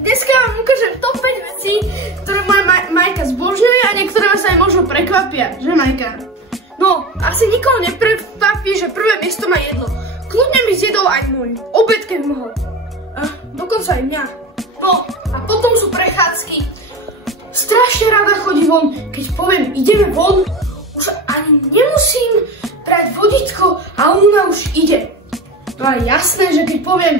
dneska vám ukážem top 5 vecí, ktoré moja Majka zbožňuje a niektoré vás aj možno prekvapia, že Majka? No, asi nikoho neprekvapí, že prvé miesto má jedlo. Kľudne by zjedol aj môj obed, keď mohol. Dokonca aj mňa. No, a potom sú prechádzky. Strašne rada chodí von, keď poviem ideme von, už ani nemusím brať vodítko a ona už ide. No a jasné, že keď poviem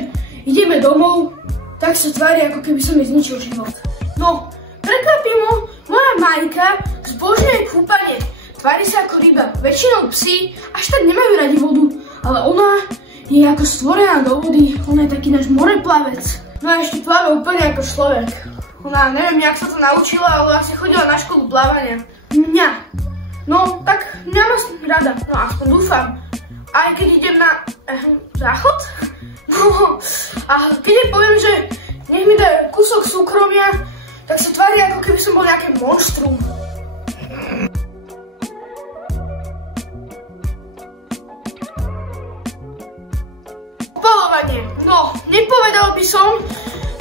ideme domov, tak sa tvári, ako keby som jej zničil život. No, prekvapím ho, moja Majka zbožňuje kúpanie. Tvári sa ako ryba. Väčšinou psi až tak nemajú radi vodu, ale ona je ako stvorená do vody. Ona je taký náš moreplavec. No a ešte pláva úplne ako človek. Ona, neviem, jak sa to naučila, ale asi chodila na školu plávania. Mňa. No, tak mňa má rada. No, aspoň dúfam. Aj keď idem na záchod? No, a keď jej poviem, že nech mi dá kúsok súkromia, tak sa tvári, ako keby som bol nejaké monštrum. Opalovanie. No, nepovedal by som.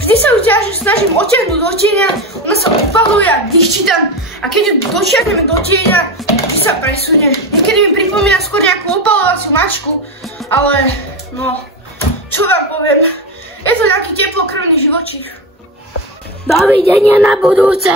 Vždy sa ju snažím otiahnuť do tieňa, ona sa opaluje a dýchči tam. A keď ju dočiahneme do tieňa, sa presunie. Niekedy mi pripomína skôr nejakú opalovaciu mačku, ale no, čo vám poviem, je to nejaký teplokrvný živočích. Dovidenia na budúce!